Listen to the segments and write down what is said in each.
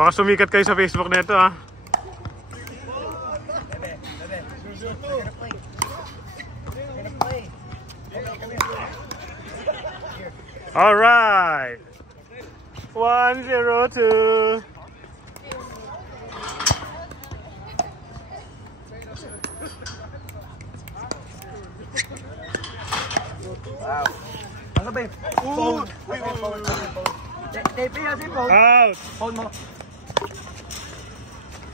Baka sumikat kayo sa Facebook nito ha. Alright. 1-0-2. Wow. Ano ba yun? Phone. Tape yun, phone. Out. Phone mo.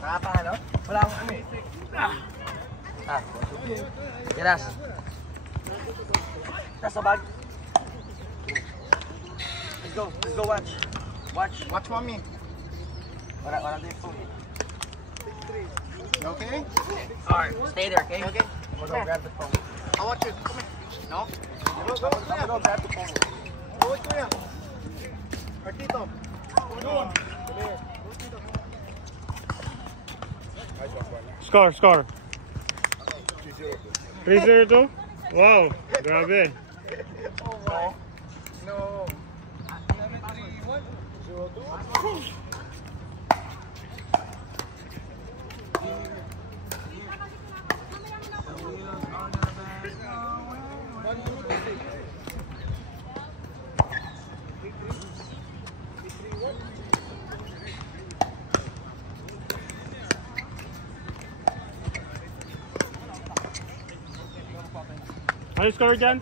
Nakapahalo? Wala akong ano eh. Kiras. Kiras sa bag. Let's go watch. Watch mommy. Wala din yung phone. You okay? Alright, stay there, okay? Okay. I'm gonna go grab the phone. I'll watch it. Come here. No? I'm gonna go grab the phone. Go with Kuya. Artito. Score. 3-0-2. Wow, grabe. No. Ano score dyan?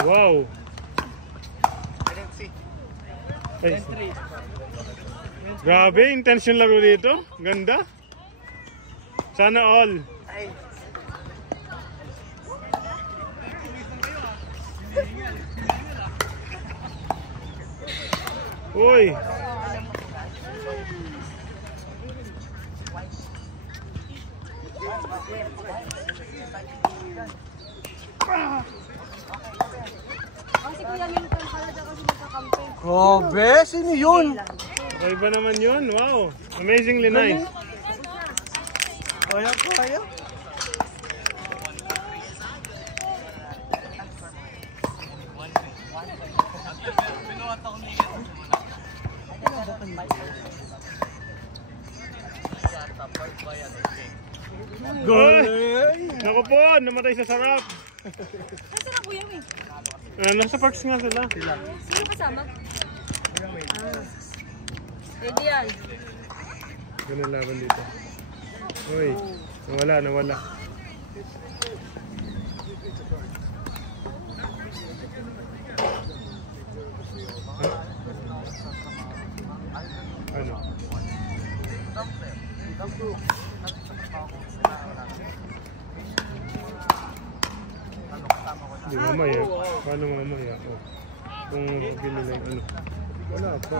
Wow! I didn't see. Ay, grabe, intense yung laro dito. Ganda. Sana all. Ay. Uy! Grabe, sino yun? Ay ba naman yun? Wow! Amazingly nice. Kaya. Galing! Naku po, namatay sa sarap. Nasaan na kuya mo? Nasa parks nga sila. Sino kasama? Ready yan. Ganun laban dito. Uy, nawala. Ano? Hindi mamaya. Paano mamaya? Oh. Kung binili ano. Wala pa.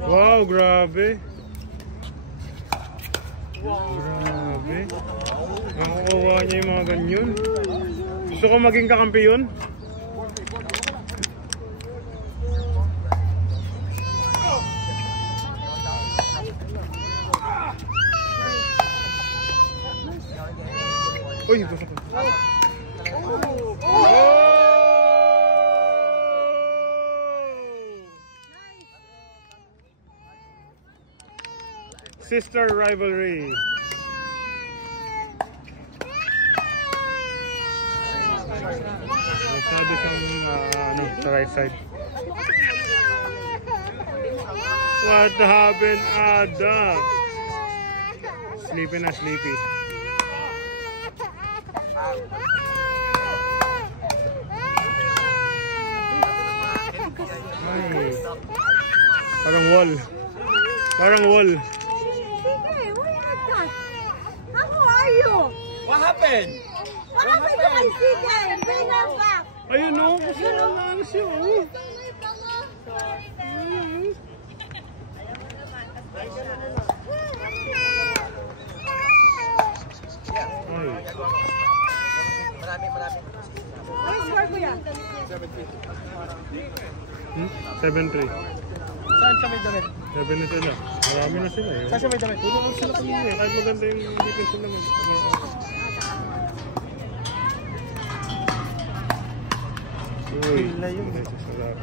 Wow, grabe. Grabe. Nakukuha niya yung mga ganyan. Gusto ko maging kakampi yun. Uy, gusto ko. Sister rivalry. Masyado siyang sa right side. What happened, Ada? Sleepy na sleepy. Ay, parang wall. Parang wall. How are you? What happened? What happened to my CJ? Bring her back. Ayun o, kasi wala na siya. Ay. 7-3. Saan siya may damit? 7 na sila. Marami na sila eh. Saan siya may damit? Tulungan sila kanina eh. Kahit maganda yung defense nila mag... Uy, sarap.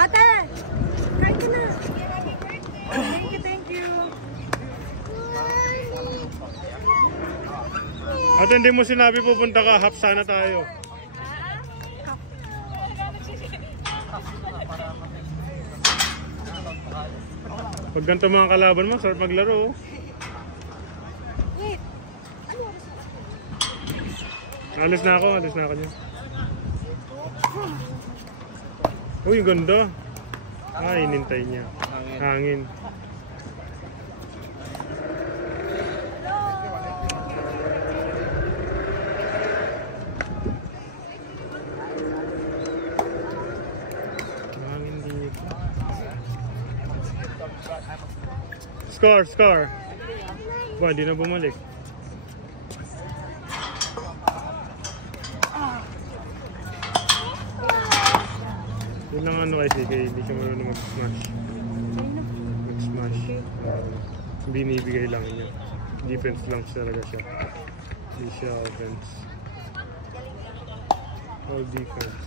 Ate! Kain ka na! Thank you. Ate, hindi mo sinabi pupunta ka, half sana tayo. Pag ganito mga kalaban mo, sarap maglaro. Wait! Alis na ako niya. Uy, ganda. Ay, inintay niya. Hangin. Hangin dito. Score. Ba, hindi na bumalik. Yun lang ano kasi kay hindi siya marunong mag-smash. Binibigay lang niya. Defense lang talaga siya. Hindi siya offense. All defense.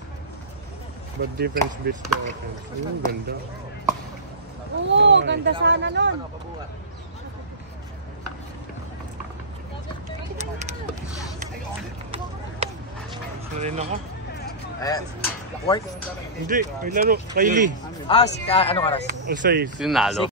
But defense beats the offense. Ganda. Oo, ganda sana nun. Na rin ako? Work? Hindi, may laro. Kylie. Anong oras? O 6. Sinalo.